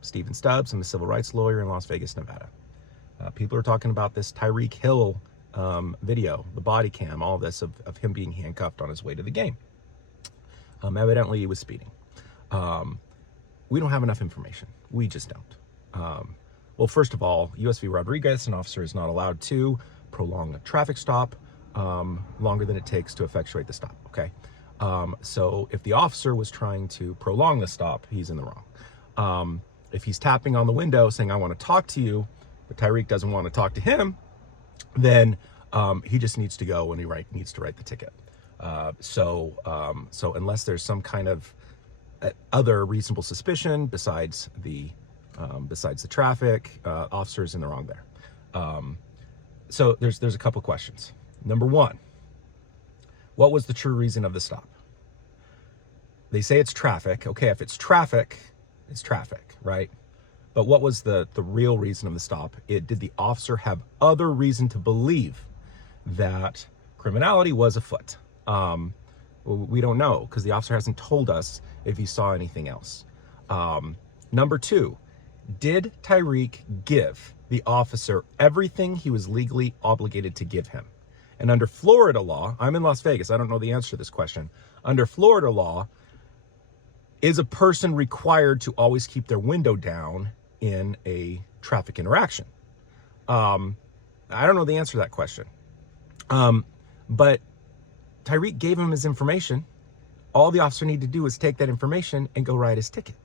Stephen Stubbs. I'm a civil rights lawyer in Las Vegas, Nevada. People are talking about this Tyreek Hill video, the body cam, all this of him being handcuffed on his way to the game. Evidently, he was speeding. We don't have enough information. We just don't. Well, first of all, U.S. v. Rodriguez, an officer is not allowed to prolong a traffic stop longer than it takes to effectuate the stop, okay? So if the officer was trying to prolong the stop, he's in the wrong. If he's tapping on the window saying, I want to talk to you, but Tyreek doesn't want to talk to him, then he just needs to go and he needs to write the ticket. So unless there's some kind of other reasonable suspicion besides the traffic, officers in the wrong there. So there's a couple questions. Number one, what was the true reason of the stop? They say it's traffic. Okay, if it's traffic, right? But what was the real reason of the stop? Did the officer have other reason to believe that criminality was afoot? We don't know because the officer hasn't told us if he saw anything else. Number two, did Tyreek give the officer everything he was legally obligated to give him? And under Florida law, I'm in Las Vegas, I don't know the answer to this question. Under Florida law, is a person required to always keep their window down in a traffic interaction? I don't know the answer to that question. But Tyreek gave him his information. All the officer needed to do was take that information and go write his ticket.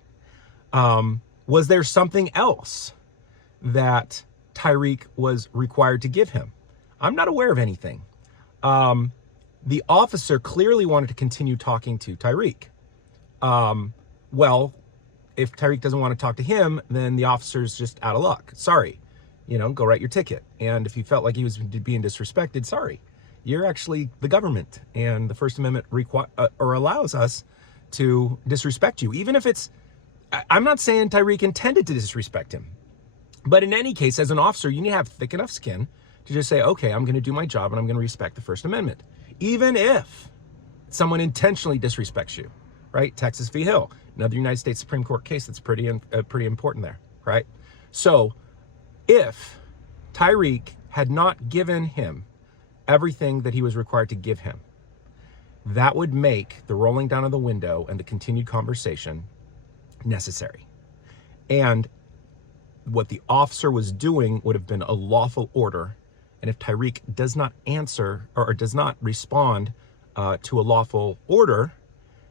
Was there something else that Tyreek was required to give him? I'm not aware of anything. The officer clearly wanted to continue talking to Tyreek. Well, if Tyreek doesn't want to talk to him, then the officer's just out of luck. Sorry, go write your ticket. And if you felt like he was being disrespected, sorry. You're actually the government, and the First Amendment allows us to disrespect you. Even if I'm not saying Tyreek intended to disrespect him, but in any case, as an officer, you need to have thick enough skin to just say, okay, I'm going to do my job and I'm going to respect the First Amendment. Even if someone intentionally disrespects you, right? Texas v. Hill, another United States Supreme Court case that's pretty important there, right? So if Tyreek had not given him everything that he was required to give him, that would make the rolling down of the window and the continued conversation necessary. And what the officer was doing would have been a lawful order. And if Tyreek does not answer or does not respond to a lawful order,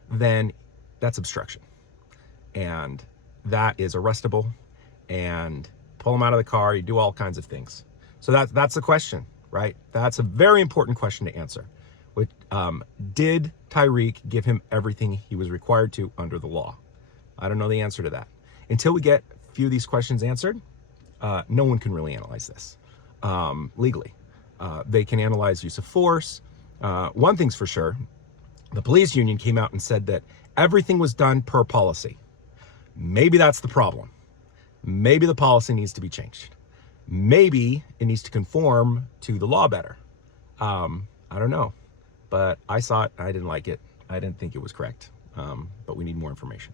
then that's obstruction. And that is arrestable, and pull him out of the car. You do all kinds of things. So that's the question, right? That's a very important question to answer. Did Tyreek give him everything he was required to under the law? I don't know the answer to that. Until we get a few of these questions answered, no one can really analyze this legally. They can analyze use of force. One thing's for sure, the police union came out and said that everything was done per policy. Maybe that's the problem. Maybe the policy needs to be changed. Maybe it needs to conform to the law better. I don't know, but I saw it. I didn't like it. I didn't think it was correct, but we need more information.